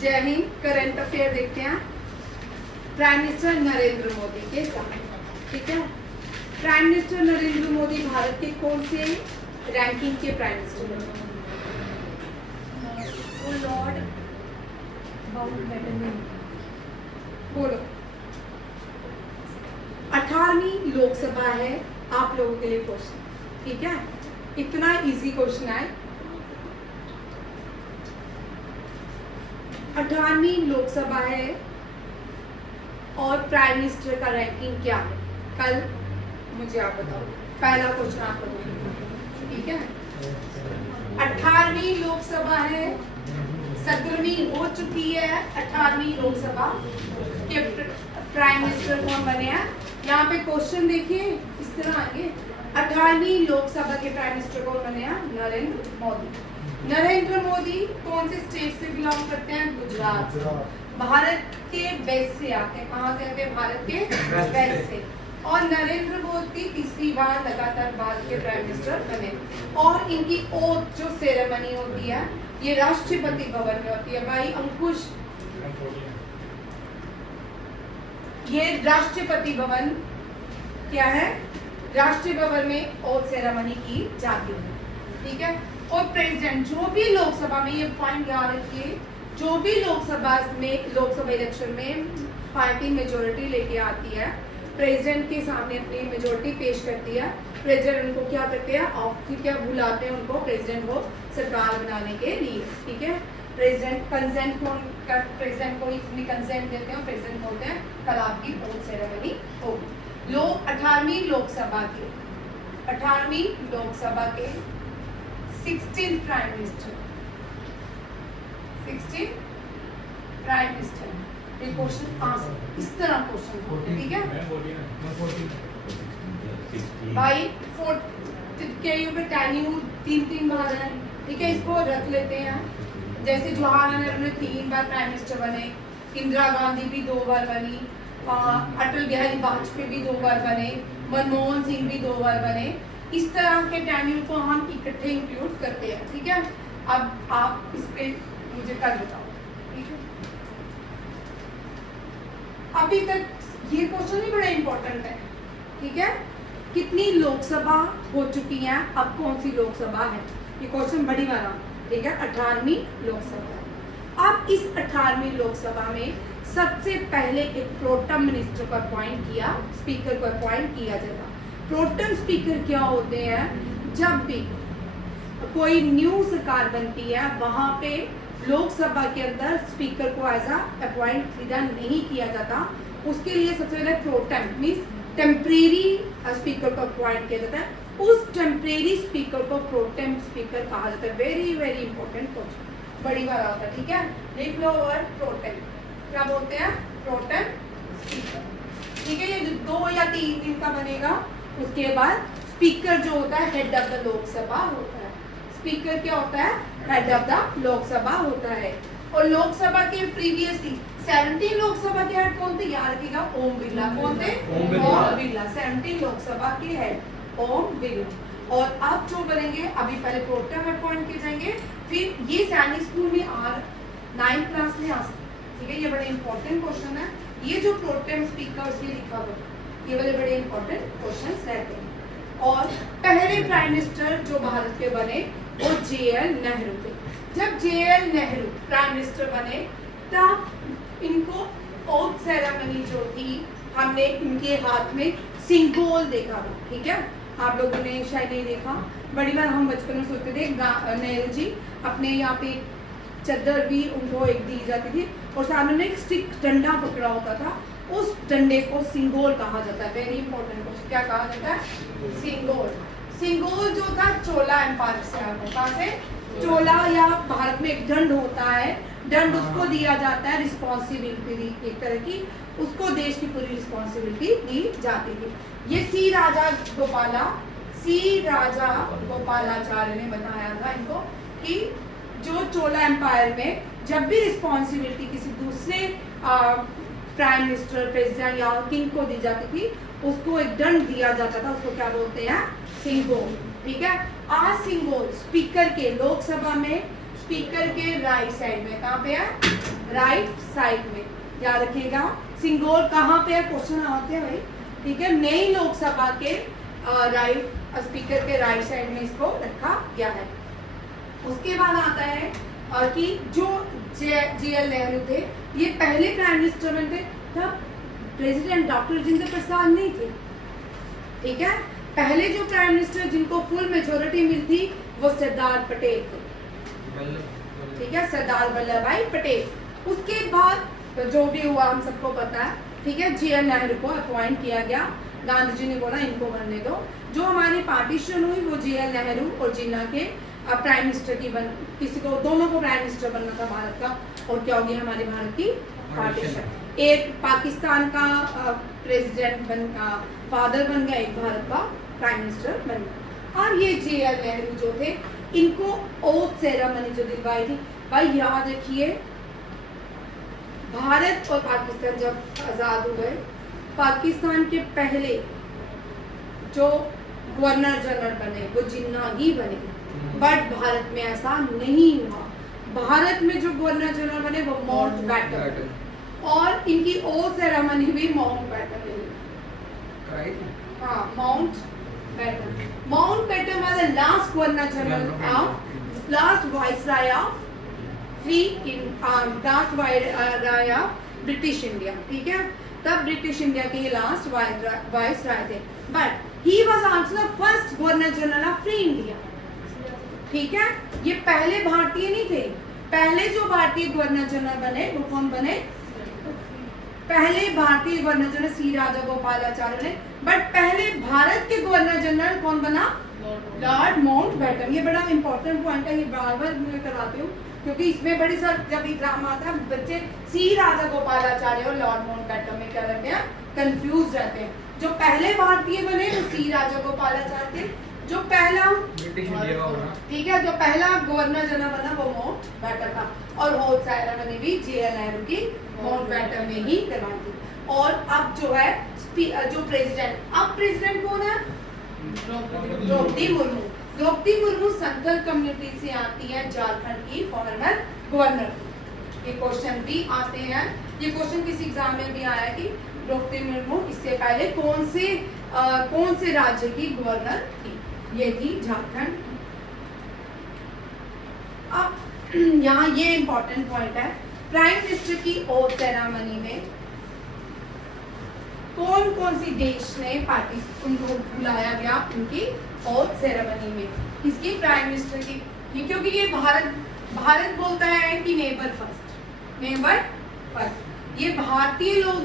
जय Hind. Current affair देखते हैं प्राइम मिनिस्टर नरेंद्र मोदी के साथ। ठीक है, प्राइम मिनिस्टर नरेंद्र मोदी भारत के कौन से रैंकिंग के प्राइम मिनिस्टर हैं? Lord Mountbatten. बोलो। 18वीं लोकसभा है आप लोगों के लिए क्वेश्चन। ठीक है, इतना इजी क्वेश्चन है। 18वीं लोकसभा है और प्राइम मिनिस्टर का रैंकिंग क्या है? कल मुझे आप बताओ। पहला क्वेश्चन आप लोगों। ठीक है, 18वीं लोकसभा है, 17वीं हो चुकी है। 18वीं लोकसभा के प्राइम मिनिस्टर कौन बने हैं? यहाँ पे क्वेश्चन देखिए इस तरह आएंगे। 18वीं लोकसभा के प्राइम मिनिस्टर कौन बने हैं? नरेंद्र मोदी। नरेंद्र मोदी कौन से स्टेट से बिलोंग करते हैं? गुजरात। भारत के वेस्ट से आते हैं। कहाँ से आते हैं? भारत के वेस्ट से। और नरेंद्र मोदी तीसरी बार लगातार भारत के प्राइम मिनिस्टर बने। और इनकी ओथ जो सेरेमनी होती है ये राष्ट्रपति भवन में होती है। भाई अंकुश, ये राष्ट्रपति भवन क्या है? राष्ट्रपति भवन में ओथ सेरेमनी की जाती है। ठीक है, और प्रेसिडेंट जो भी लोकसभा में, ये पॉइंट याद रखिए, जो भी लोकसभा इलेक्शन में पार्टी मेजोरिटी लेके आती है, प्रेसिडेंट के सामने अपनी मेजोरिटी पेश करती है। प्रेसिडेंट उनको क्या करते हैं? फिर क्या बुलाते हैं उनको? प्रेसिडेंट को सरकार बनाने के लिए। ठीक है, प्रेसिडेंट कंसेंट प्रेसिडेंट को अपनी कंसेंट देते हैं। प्रेसिडेंट बोलते हैं कल आपकी ओथ सेरेमनी होगी। 18वीं लोकसभा के 16 प्राइम मिनिस्टर 16 प्राइम मिनिस्टर ये क्वेश्चन आंसर इस तरह क्वेश्चन होते हैं। ठीक है भाई, तीन बार है। ठीक है, इसको रख लेते हैं। जैसे जवाहरलाल नेहरू 3 बार प्राइम मिनिस्टर बने, इंदिरा गांधी भी 2 बार बनी, अटल बिहारी वाजपेयी भी 2 बार बने, मनमोहन सिंह भी 2 बार बने। इस तरह के टेन्यूर को हम इकट्ठे इंक्लूड करते हैं। ठीक है, अब आप इस पे मुझे कल बताओ। ठीक है, अभी तक ये क्वेश्चन भी बड़ा इंपॉर्टेंट है। ठीक है, कितनी लोकसभा हो चुकी है, अब कौन सी लोकसभा है? ये क्वेश्चन बड़ी बार। ठीक है, 18वीं लोकसभा। अब इस 18वीं लोकसभा में सबसे पहले एक प्रोटम मिनिस्टर को अपॉइंट किया, स्पीकर को अपॉइंट किया जाएगा। प्रोटम स्पीकर क्या होते हैं? जब भी कोई न्यू सरकार बनती है वहां पे लोकसभा के अंदर स्पीकर को एज अपॉइंट सीधा नहीं किया जाता। उसके लिए सबसे पहले प्रोटम मीन्स टेम्परेरी स्पीकर को अपॉइंट किया जाता है। उस टेम्परेरी स्पीकर को प्रोटेम स्पीकर कहा जाता है। वेरी वेरी इंपॉर्टेंट क्वेश्चन, बड़ी बार आता है। ठीक है, लिख लो वर्ड प्रोटेम। क्या बोलते हैं? Pro tem speaker. ठीक है, ये 2 या 3 दिन का बनेगा। उसके बाद स्पीकर जो होता है हेड ऑफ द लोकसभा होता है। स्पीकर क्या होता है? हेड ऑफ द लोकसभा होता है। और लोकसभा के प्रीवियसली 17 लोकसभा के हेड कौन थे? याद रखिएगा, ओम बिरला। कौन थे? ओम बिरला। 17 लोकसभा के हेड ओम बिरला। और अब जो बनेंगे, अभी पहले प्रोटेम अपॉइंट किए जाएंगे, फिर ये सैनिक स्कूल में 9th क्लास में आ सकते। ठीक है, ये बड़े इंपॉर्टेंट क्वेश्चन है। ये जो प्रोटेम स्पीकर उसके लिखा हुआ, ये वाले बड़े इंपॉर्टेंट क्वेश्चंस रहते हैं। और पहले प्राइम मिनिस्टर जो भारत के बने वो JL नेहरू थे। जब JL नेहरू प्राइम मिनिस्टर बने तब इनको ओथ सेरेमनी जो थी, हमने इनके हाथ में सिंगोल देखा था। ठीक है, आप लोगों ने शायद नहीं देखा। बड़ी बार हम बचपन में सोचते थे नेहरू जी अपने यहाँ पे चद्दर भी उनको एक दी जाती थी और सामने एक स्टिक डंडा पकड़ा होता था। उस डंडे को सिंगोल कहा जाता है। वेरी इंपॉर्टेंट क्वेश्चन, क्या कहा जाता है? सिंगोल। सिंगोल जो था चोला एम्पायर से आता है। कहाँ से? चोला, या भारत में एक दंड होता है, दंड उसको दिया जाता है, रिस्पॉन्सिबिलिटी एक तरह की, उसको देश की पूरी रिस्पॉन्सिबिलिटी दी जाती थी। ये सी राजा गोपालाचार्य ने बताया था इनको कि जो चोला एम्पायर में जब भी रिस्पॉन्सिबिलिटी किसी दूसरे प्राइम मिनिस्टर, प्रेसिडेंट या किंग को दी जाती थी, उसको एक दंड दिया जाता था। उसको क्या बोलते हैं? सिंगोल। ठीक है, आज सिंगोल स्पीकर के, लोकसभा में स्पीकर के राइट साइड में कहाँ पे है? राइट साइड में, याद रखिएगा। सिंगोर कहाँ पे है, क्वेश्चन आते हैं भाई, ठीक है। नई लोकसभा के राइट स्पीकर के राइट साइड में इसको रखा गया है। उसके बाद आता है कि जो JL नेहरू थे, ये पहले प्राइम मिनिस्टर बने थे, तब प्रेसिडेंट डॉक्टर राजेंद्र प्रसाद नहीं थे, ठीक है। पहले जो प्राइम मिनिस्टर जिनको फुल मेजोरिटी मिली थी वो सरदार पटेल थे, ठीक है, सरदार वल्लभ भाई पटेल। उसके बाद जो भी हुआ हम सबको पता है, ठीक है। JL नेहरू को अपॉइंट किया गया, गांधी जी ने बोला इनको बनने दो। जो हमारी पार्टीशन हुई वो JL नेहरू और जिन्ना के प्राइम मिनिस्टर की किसी को, दोनों को प्राइम मिनिस्टर बनना था भारत का, और क्या होगी हमारी भारत की पार्टीशन। एक पाकिस्तान का प्रेसिडेंट फादर बन गया, एक भारत का प्राइम मिनिस्टर बन गया। और ये JL नेहरू जो थे, इनको ओथ सेरेमनी जो दिलवाई थी, भाई याद रखिए, भारत और पाकिस्तान जब आजाद हुए, पाकिस्तान के पहले जो गवर्नर जनरल बने वो जिन्ना ही बने, बट भारत में ऐसा नहीं हुआ। भारत में जो गवर्नर जनरल बने वो माउंटबेटन, और इनकी ओथ सेरेमनी भी माउंटबेटन में हुई। हाँ, Mountbatten was the last governor general of last viceroy of British India, ठीक है। तब ब्रिटिश इंडिया के ये लास्ट वाइसराय थे, but he was also the first governor general of free India, ठीक है। ये पहले भारतीय नहीं थे। पहले जो भारतीय गवर्नर जनरल बने वो कौन बने, पहले भारतीय गवर्नर जनरल सी राजा गोपालाचार्य ने, बट पहले भारत के गवर्नर जनरल कौन बना, लॉर्ड माउंटबेटन। ये बड़ा इंपॉर्टेंट पॉइंट है, ये बार बार मैं करवाती हूँ क्योंकि इसमें बड़ी सार जब एग्जाम आता है बच्चे सी राजा गोपालाचार्य और लॉर्ड माउंटबेटन में क्या रहते हैं, कंफ्यूज रहते हैं। जो पहले भारतीय बने वो सी राजा गोपालाचार्य थे, जो पहला ब्रिटिश इंडिया का बना, ठीक है, जो पहला गवर्नर जनरल बना वो माउंटबेटन था, और ओथ सेरेमनी भी JL नेहरू की माउंटबेटन में ही करवाई थी। और अब जो है जो प्रेसिडेंट, अब प्रेसिडेंट कौन है, द्रौपदी मुर्मू। द्रौपदी मुर्मू संथल कम्युनिटी से आती है, झारखंड की फॉर्मर गवर्नर। ये क्वेश्चन भी आते हैं, ये क्वेश्चन किसी एग्जाम में भी आया कि द्रौपदी मुर्मू इससे पहले कौन से राज्य की गवर्नर थी, ये थी झारखंड। अब यहाँ ये इंपॉर्टेंट पॉइंट है, प्राइम मिनिस्टर की ओथ सेरेमनी में कौन कौन सी देश ने पार्टी उनको बुलाया गया उनकी ओथ सेरेमनी में, किसकी, प्राइम मिनिस्टर की। क्योंकि ये भारत बोलता है कि नेबर फर्स्ट, ये भारतीय लोग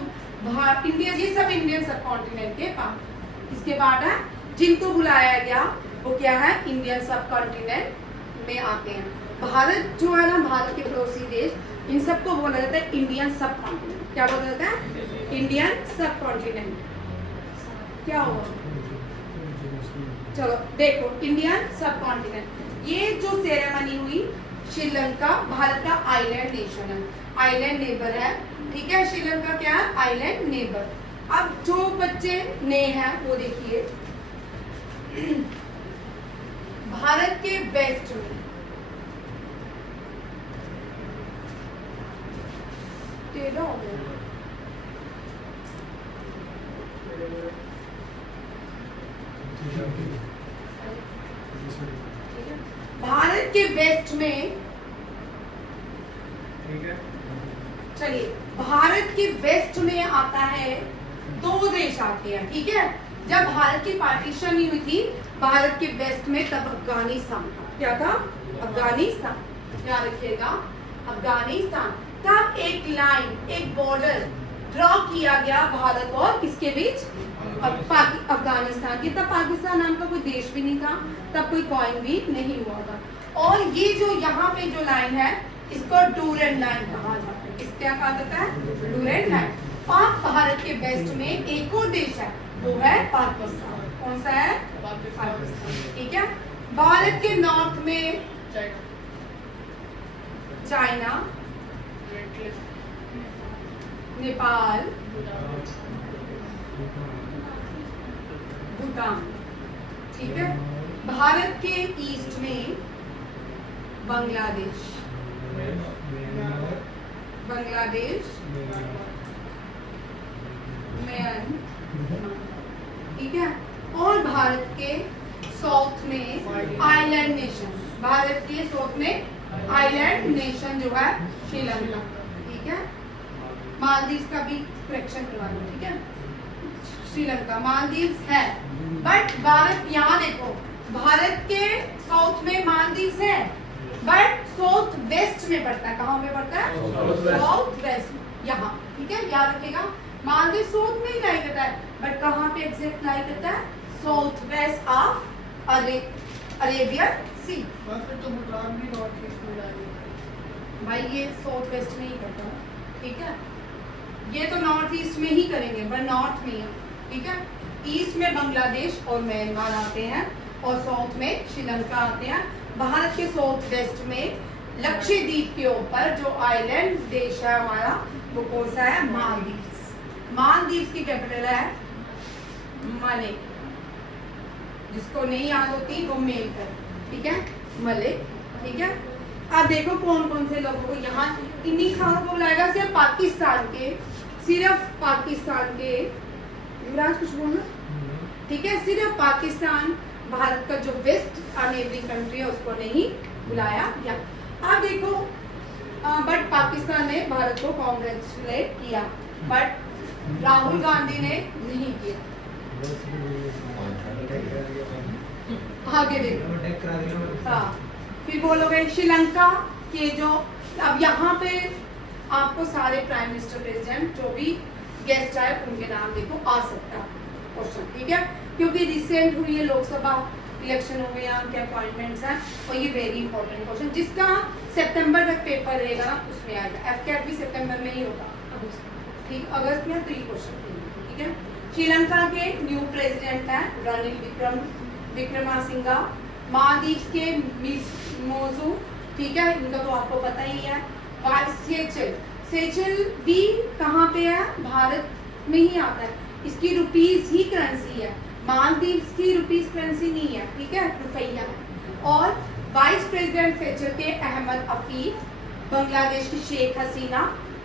इंडिया, ये सब इंडियन सब कॉन्टिनेंट के पार्ट, इसके बाद है जिनको बुलाया गया वो क्या है, इंडियन सब कॉन्टिनेंट में आते हैं। भारत जो है ना, भारत के पड़ोसी देश, इन सबको बोला जाता है इंडियन सब कॉन्टिनेंट। क्या बोला जाता है, इंडियन सब कॉन्टिनेंट। क्या होगा, चलो देखो, इंडियन सब कॉन्टिनेंट। ये जो सेरेमनी हुई, श्रीलंका भारत का आइलैंड नेशन है, आइलैंड नेबर है, ठीक है। श्रीलंका क्या है, आइलैंड नेबर। अब जो बच्चे ने हैं वो देखिए, भारत के वेस्ट में टेढ़ा हो गया, भारत के वेस्ट में, ठीक है, चलिए भारत के वेस्ट में आता है, दो देश आते हैं, ठीक है। जब भारत की पार्टीशन नहीं हुई थी भारत के वेस्ट में, तब अफगानिस्तान था। क्या था, अफगानिस्तान, याद रखिएगा, अफगानिस्तान। तब एक लाइन, एक बॉर्डर ड्रॉ किया गया भारत और किसके बीच, अफगानिस्तान की। तब पाकिस्तान नाम का कोई देश भी नहीं था, तब कोई कॉइन भी नहीं हुआ था। और ये जो यहाँ पे जो लाइन है इसको डूरेंट लाइन कहा जाता है। किस क्या कहा जाता है, डूरेंट लाइन। पाक भारत के वेस्ट में एक और देश है, वो है पाकिस्तान। कौन सा है, पाकिस्तान, ठीक है। भारत के नॉर्थ में चाइना, नेपाल, भूटान, ठीक है। भारत के ईस्ट में बांग्लादेश, बांग्लादेश, म्यांमार, ठीक है। और भारत के साउथ में आइलैंड नेशन, भारत के साउथ में आइलैंड नेशन जो है श्रीलंका, ठीक है। मालदीव का भी करेक्शन करवा लो, ठीक है। श्रीलंका, मालदीव है, बट भारत, यहाँ देखो भारत के साउथ में मालदीव है, बट साउथ वेस्ट में पड़ता है। कहाँ पे पड़ता है? साउथ वेस्ट, यहाँ, ठीक है, याद रखिएगा। मालदीव साउथ में ही लाई करता है, बट कहाँ पे एग्जैक्ट लाई करता है? साउथ वेस्ट ऑफ अरेबियन सी। तो भूटान भी नॉर्थ ईस्ट में जाएगा भाई ये साउथ वेस्ट में ही करता है, ठीक है। ये तो नॉर्थ ईस्ट में ही करेंगे, पर नॉर्थ में है, ठीक है। ईस्ट में बांग्लादेश और म्यांमार आते हैं, और साउथ में श्रीलंका आते हैं। भारत के साउथ वेस्ट में लक्षद्वीप के ऊपर जो आइलैंड देश है हमारा, वो कौन सा है? मालदीव। मालदीव की कैपिटल है मले, जिसको नहीं याद होती वो मेल कर, ठीक है, मले, ठीक है। अब देखो कौन कौन से लोगों को यहाँ इन्हीं खानों को बुलाएगा। सिर्फ पाकिस्तान के, सिर्फ पाकिस्तान के, युवराज कुछ बोलना, ठीक है, सिर्फ पाकिस्तान, भारत का जो वेस्ट नेबरिंग कंट्री है उसको नहीं बुलाया गया। अब देखो बट पाकिस्तान ने भारत को कांग्रेचुलेट किया, बट राहुल गांधी ने नहीं किया। आगे देखो, हाँ, फिर बोलोगे श्रीलंका के जो, अब यहाँ पे आपको सारे प्राइम मिनिस्टर, प्रेसिडेंट जो भी गेस्ट आए उनके नाम देखो आ सकता क्वेश्चन, ठीक है, क्योंकि रिसेंट हुई है लोकसभा इलेक्शन हो गए, यहाँ के अपॉइंटमेंट्स हैं, और ये वेरी इंपॉर्टेंट क्वेश्चन जिसका सितंबर तक पेपर रहेगा ना, उसमें आएगा। एफकेट भी सितंबर में ही होगा, ठीक, अगस्त में, तो ये क्वेश्चन, ठीक है। श्रीलंका के न्यू प्रेसिडेंट हैं रनिल विक्रमासिंघा। मालदीव के मोजू, ठीक है, इनका तो आपको पता ही है। सेचल, सेचल भी कहाँ पे है? भारत में ही आता है, इसकी रुपीस ही करेंसी है, मालदीव की रुपीस करेंसी नहीं है, ठीक है, रुपया है। और वाइस प्रेसिडेंट सेचल के अहमद अफीफ, बांग्लादेश की शेख हसीना,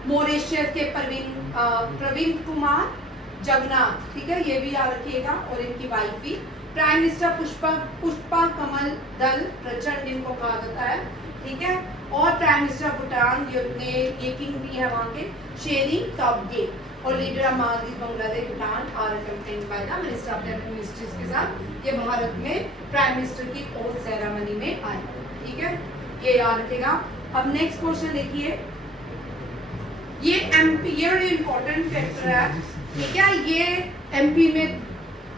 मॉरिशस के प्रवीण कुमार जगन्नाथ, ठीक है, ये भी याद रखिएगा, और इनकी वाइफ भी। प्राइम मिनिस्टर पुष्पा कमल दल प्रचंड इनको कहा जाता है, ठीक है। और प्राइम मिनिस्टर भूटान, ये किंग भी है वहाँ के, शेरिंग तोब्गे। और leader of Maldives, Bangladesh, Bhutan are accompanied by the minister of the ministries के साथ ये भारत में प्राइम मिनिस्टर की ओथ सेरेमनी में आए, ठीक है, ये याद रखेगा। अब नेक्स्ट क्वेश्चन देखिए, ये एमपी, ये बड़ी इंपॉर्टेंट फैक्टर है, ठीक है, ये एमपी में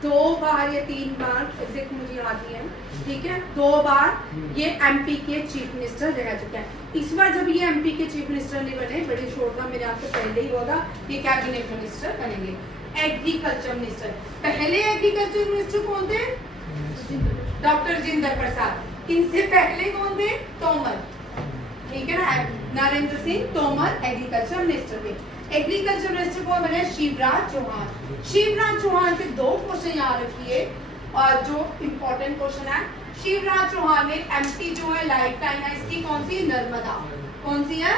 2 बार या 3 बार, एग्जैक्ट मुझे याद नहीं है, ठीक है, 2 बार ये एमपी के चीफ मिनिस्टर रह चुके हैं। इस बार जब ये एमपी के चीफ मिनिस्टर नहीं बने, बड़ी शोर था मेरे आपसे पहले ही होगा, ये कैबिनेट मिनिस्टर बनेंगे। एग्रीकल्चर मिनिस्टर, पहले एग्रीकल्चर मिनिस्टर कौन थे? डॉक्टर जितेंद्र प्रसाद। इनसे पहले कौन थे? तोमर, ठीक है ना, नरेंद्र सिंह तोमर एग्रीकल्चर मिनिस्टर थे। एग्रीकल्चर मिनिस्टर कौन बने? शिवराज चौहान। शिवराज चौहान से 2 क्वेश्चन याद रखिए, और जो इम्पोर्टेंट क्वेश्चन है, शिवराज चौहान ने एमपी जो है लाइफ टाइम है इसकी कौन सी? नर्मदा। कौन सी है?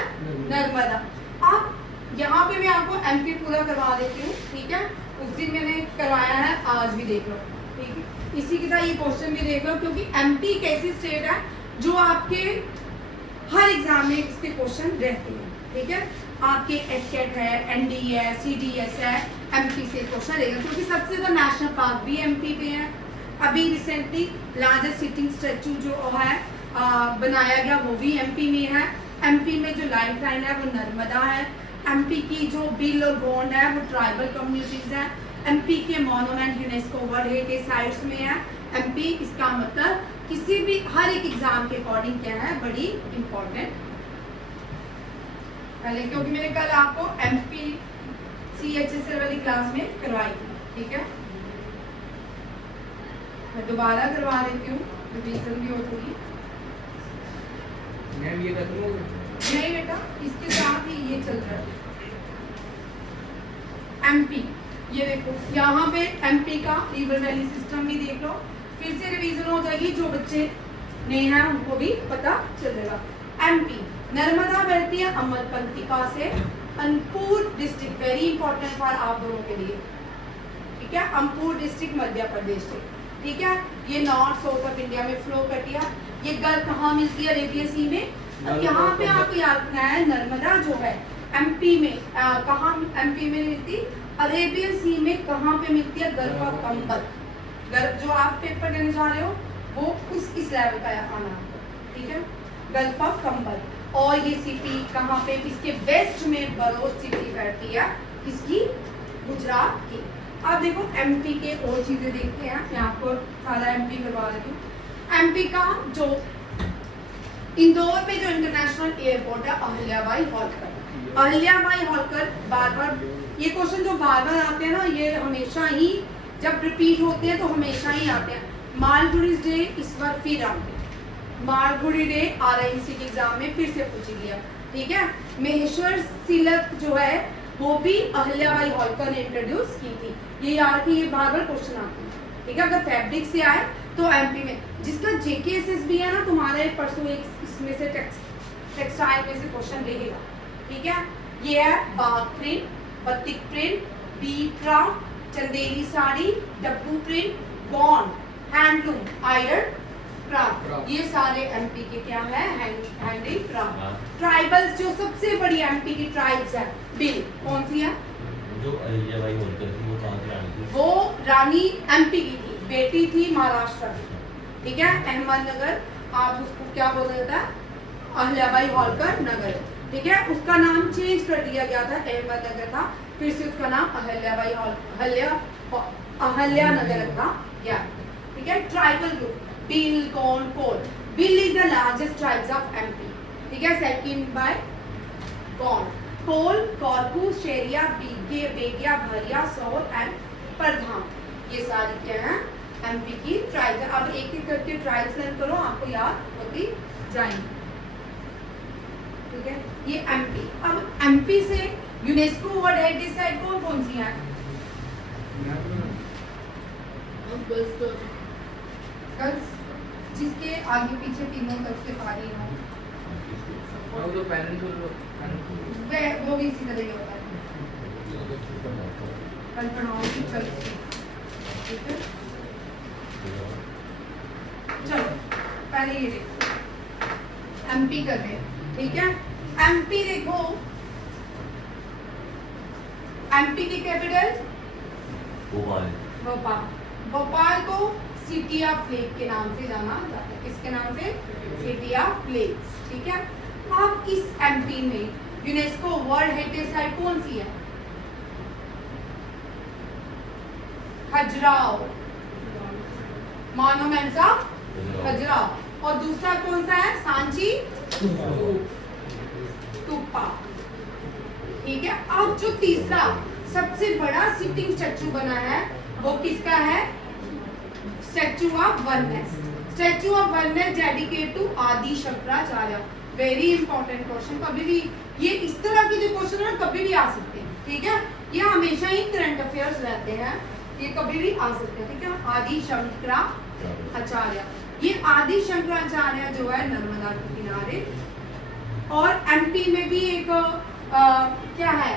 नर्मदा। अब यहाँ पे मैं आपको एमपी पूरा करवा देती हूँ, ठीक है, उस दिन मैंने करवाया है, आज भी देख लो, ठीक है, इसी के साथ ये क्वेश्चन भी देख लो, क्योंकि एमपी एक ऐसी स्टेट है जो आपके हर एग्जाम में इसके क्वेश्चन रहते हैं, ठीक है। आपके एफकेट है, एनडी है, सीडीएस है, एमपी से क्वेश्चन रहेगा, क्योंकि सबसे ज्यादा नेशनल पार्क भी एमपी पे है। अभी रिसेंटली लार्जेस्ट सिटिंग स्टैचू जो है बनाया गया वो भी एमपी में है। एमपी में जो लाइफ लाइन है वो नर्मदा है। एमपी की जो बिल और बॉन्ड है वो ट्राइबल कम्युनिटीज है। एमपी के monument UNESCO world heritage sites में है। एमपी, इसका मतलब किसी भी हर एक एग्जाम के अकॉर्डिंग क्या है, बड़ी इंपॉर्टेंट पहले, क्योंकि मैंने कल आपको एमपी CHSL वाली क्लास में करवाई थी, ठीक है, मैं दोबारा करवा देती हूँ, रिवीजन भी हो चुकी। मैम ये खत्म हो गया? नहीं बेटा, इसके साथ ही ये चल रहा है। एमपी, ये देखो यहाँ पे एमपी का रिवर वैली सिस्टम भी देख लो, फिर से रिवीजन हो जाएगी, जो बच्चे नहीं हैं उनको भी पता चलेगा। एमपी नर्मदा बहती है अमरकंटका से Anuppur district, very important for आप दोनों के लिए, ठीक है। अनूपपुर डिस्ट्रिक्ट मध्य प्रदेश से, ठीक है। ये नॉर्थ साउथ ऑफ इंडिया में फ्लो करती है। ये गल कहाँ मिलती है? अरेबियन सी में। अब यहाँ पे आपको याद रखना है नर्मदा जो है एमपी में, कहाँ एमपी में मिलती? अरेबियन सी में। कहाँ पे मिलती है? गल्फ ऑफ कंबल। जो आप पेपर देने जा रहे हो वो इस लेवल का आना आपको, ठीक है। गल्फ ऑफ कंबल। और ये सिटी कहाँ पे? इसके वेस्ट में बलोच सिटी बैठती है, इसकी गुजरात की। अब देखो एमपी के और चीजें देखते हैं, मैं आपको सारा एमपी करवा रही हूँ। एमपी का जो इंदौर में जो इंटरनेशनल एयरपोर्ट है अहिल्याबाई होलकर, अहिल्याबाई होलकर, बार बार ये क्वेश्चन जो बार बार आते हैं ना, ये हमेशा ही जब रिपीट होते हैं तो हमेशा ही आते हैं। मालगुडी डे इस बार फिर आते हैं, मालगुडी डे RIMC के एग्जाम में फिर से पूछी गया, ठीक है। महेश्वर सिलक जो है वो भी अहिल्याबाई होलकर ने इंट्रोड्यूस की थी। ये याद रखिए, ये बार बार क्वेश्चन आते हैं, ठीक है। अगर फैब्रिक से आए तो एमपी में, जिसका JKSS भी है ना तुम्हारे परसों एक इसमें से टेक्सटाइल में से क्वेश्चन रहेगा, ठीक है। ये है Bagh print, batik print, bee craft, Chanderi sari, Dabu print, बॉन्ड, हैंडलूम, आयरन क्राफ्ट, ये सारे एमपी के क्या है? Handicraft craft. ट्राइबल्स जो सबसे बड़ी एमपी की ट्राइब्स है, बिल कौन सी है? जो अहिल्याबाई होलकर थी वो कहाँ की रानी थी? वो रानी एमपी की थी, बेटी थी महाराष्ट्र की, ठीक है। अहमदनगर, आप उसको क्या बोला जाता है? अहिल्याबाई होलकर नगर, ठीक है। उसका नाम चेंज कर दिया गया था, अहमदनगर था, फिर से उसका नाम अहिल्याबाई अहिल्या नगर रखा गया, ठीक है। ट्राइबल ग्रुप बिल, कौन, Kol. Bhil is the largest tribes of MP, ठीक है। सेकंड बाय कौन, कोल, कॉर्पू, शेरिया, बीगे, बेगिया, भरिया, सौर एंड प्रधान, ये सारी क्या है? एमपी की ट्राइब्स। अब एक एक करके ट्राइब्स लर्न करो, आपको याद होती जाएंगी, ठीक है। ये एमपी। अब एमपी से यूनेस्को वर्ल्ड हेरिटेज साइट कौन कौन सी है? गर्ल्स, जिसके आगे पीछे तीनों तरफ से खाली हो, वो भी इसी तरह ही होता है। कल्पनाओं की चलती, ठीक है। चलो पहले ये देखो एमपी कर रहे हैं, ठीक है। एमपी देखो, एमपी की कैपिटल भोपाल। भोपाल। भोपाल को सिटी ऑफ फ्लेग के नाम से जाना जाता है, किसके नाम से? सिटी ऑफ फ्लेग्स, ठीक है। अब इस एमपी में यूनेस्को वर्ल्ड हेरिटेज साइट कौन सी है? Khajuraho, monuments of Khajuraho. और दूसरा कौन सा है? सांची स्तूपा, ठीक है। अब जो तीसरा सबसे बड़ा सिटिंग स्टैचू बना है वो किसका है? Statue of oneness. Statue of oneness dedicate to Adi Shankaracharya. Very important question, कभी भी ये इस तरह के जो क्वेश्चन है कभी भी आ सकते हैं, ठीक है। ये हमेशा ही करंट अफेयर्स रहते हैं, ये कभी भी आ सकते हैं, ठीक है। आदि शंकराचार्य, ये आदि शंकराचार्य जो है नर्मदा के किनारे। और एमपी में भी एक क्या है?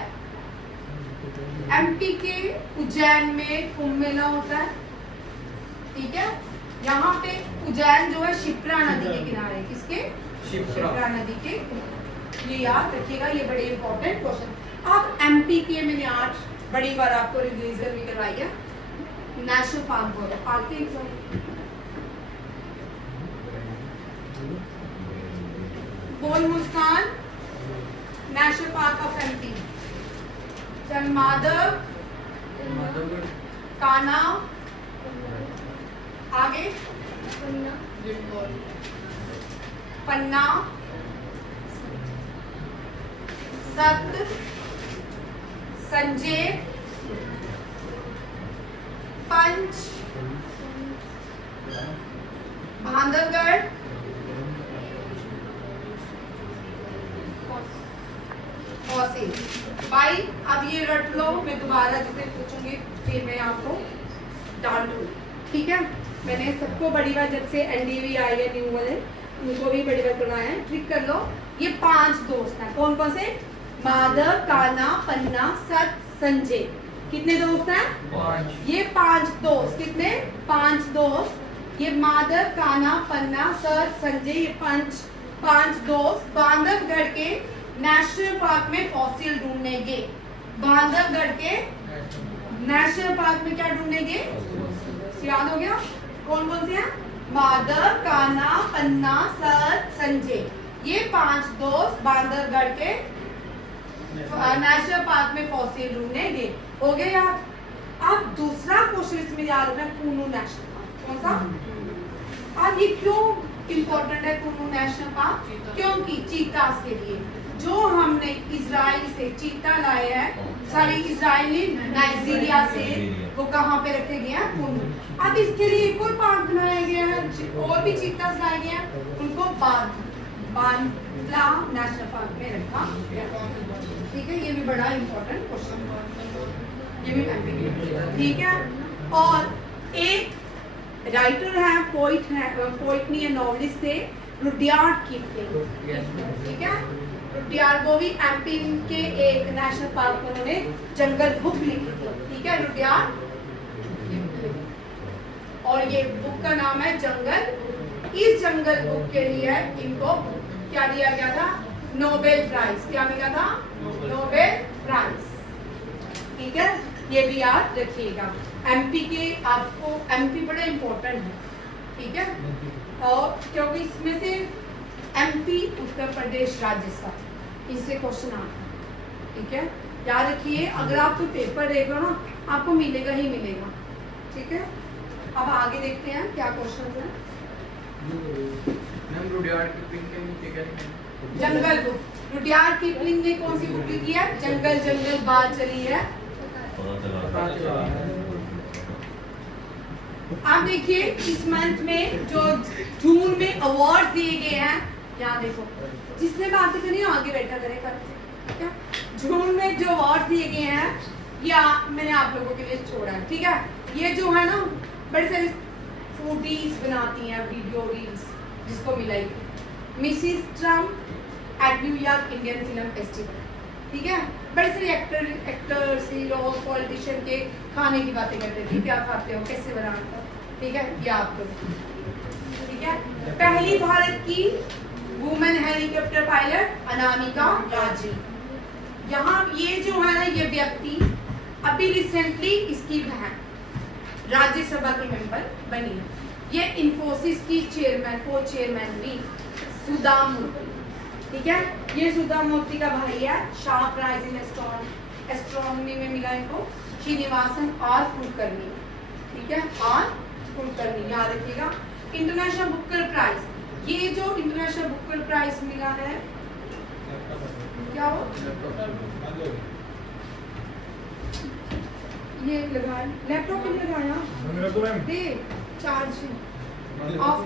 एमपी के उज्जैन में कुंभ मेला होता है, ठीक है। यहाँ पे उज्जैन जो है शिप्रा नदी के किनारे, किसके? शिप्रा नदी के, ये याद रखिएगा, ये बड़े इंपॉर्टेंट क्वेश्चन। अब एमपी के मैंने आज बड़ी बार आपको रिवीजन भी करवाई है। नेशनल पार्क बोलो, पार्क के बोल मुस्कान, नेशनल पार्क ऑफ एमपी, जनमाधव, कान्हा, आगे पन्ना, सत, संजय, पंच, बांधवगढ़, कौसी। भाई अब ये रट लो, मैं दोबारा जिसे पूछूंगी फिर मैं आपको डाल दूंगी, ठीक है। मैंने सबको बड़ी बार जब से NDV आई है न्यू वाले, उनको भी बड़ी बात करना है, ट्रिक कर लो। ये 5 दोस्त हैं, कौन कौन से? माधव, कान्हा, पन्ना, सत, संजय। कितने दोस्त हैं? 5 ये 5 दोस्त। कितने? 5 दोस्त। ये माधव, कान्हा, पन्ना, सत, संजय, ये 5 दोस्त बांधवगढ़ के नेशनल पार्क में फॉसिल ढूंढने गए। बांधवगढ़ के नेशनल पार्क में क्या ढूंढने गए? याद हो गया? कौन कौन से हैं? माधव, कान्हा, पन्ना, सत, संजय। ये 5 दोस्त बांधवगढ़ के नेशनल पार्क में फॉसिल ढूंढने गए। हो गए याद? अब दूसरा क्वेश्चन इसमें याद रखना, कुनू नेशनल पार्क। कौन सा? अब ये क्यों इम्पोर्टेंट है कुनू नेशनल पार्क? क्योंकि चीतास के लिए जो हमने इजराइल से चीता लाए हैं, सारी इजरायली नाइजीरिया से, वो कहाँ पे रखे गए हैं? कुनू। अब इसके लिए एक और पार्क बनाया गया है, और भी चीतास लाए गए हैं, उनको बांद्रा नेशनल पार्क में रखा गया। ठीक है, ये भी बड़ा इम्पोर्टेंट क्वेश्चन, ये भी MPQ। ठीक है, और एक राइटर है, पोइट नहीं है, नॉवलिस्ट थे, रुडयार्ड किपलिंग। ठीक है, रुडयार्ड, वो भी MP के एक नेशनल पार्क में उन्होंने जंगल बुक लिखी थी। ठीक है, रुडयार्ड किपलिंग, और ये बुक का नाम है जंगल। इस जंगल बुक के लिए इनको क्या दिया गया था? Nobel prize. क्या मिला था? Nobel prize. ठीक है, ये भी याद रखिएगा। MP के आपको MP बड़ा इम्पोर्टेंट है। ठीक है, और क्योंकि इसमें से MP, उत्तर प्रदेश, राजस्थान, इससे क्वेश्चन आता है। ठीक है, याद रखिए, अगर आप कोई पेपर देख लो ना, आपको मिलेगा ही मिलेगा। ठीक है, अब आगे देखते हैं क्या क्वेश्चन है। जंगल बुक, रुडयार्ड किपलिंग ने कौन सी बुक लिखी है? जंगल जंगल बात चली है। आप देखिए, इस मंथ में जो जून में अवार्ड दिए गए हैं, यहाँ देखो, जिसने बात करनी हो आगे बैठा करे ठीक है। जून में जो अवार्ड दिए गए हैं, या मैंने आप लोगों के लिए छोड़ा है। ठीक है, ये जो है ना, बड़े सारे फूडीज बनाती हैं, वीडियो रील्स, जिसको मिला ही Mrs Trump at New York Indian film festival. ठीक है, बड़े सारे एक्टर्स, हीरो, पॉलिटिशियन के खाने की बातें करते थे, क्या खाते हो, कैसे बनाते हो। ठीक है, ये आप लोग। ठीक है, पहली भारत की वुमेन हेलीकॉप्टर पायलट अनामिका राजी। यहाँ ये जो है ना, ये व्यक्ति अभी रिसेंटली इसकी बहन राज्यसभा की मेंबर बनी है। ये इन्फोसिस की चेयरमैन, को चेयरमैन भी सुधा मूर्ति। ठीक है, ये सुधा मूर्ति का भाई है, शाह प्राइज इन एस्ट्रोनॉमी में मिला इनको, श्रीनिवासन और कुलकर्णी। ठीक है, और कुलकर्णी, याद रखिएगा। इंटरनेशनल बुकर प्राइज, ये जो इंटरनेशनल बुकर प्राइज मिला है, क्या हो ये लगाया, लैपटॉप में लगाया, दे चार्ज ऑफ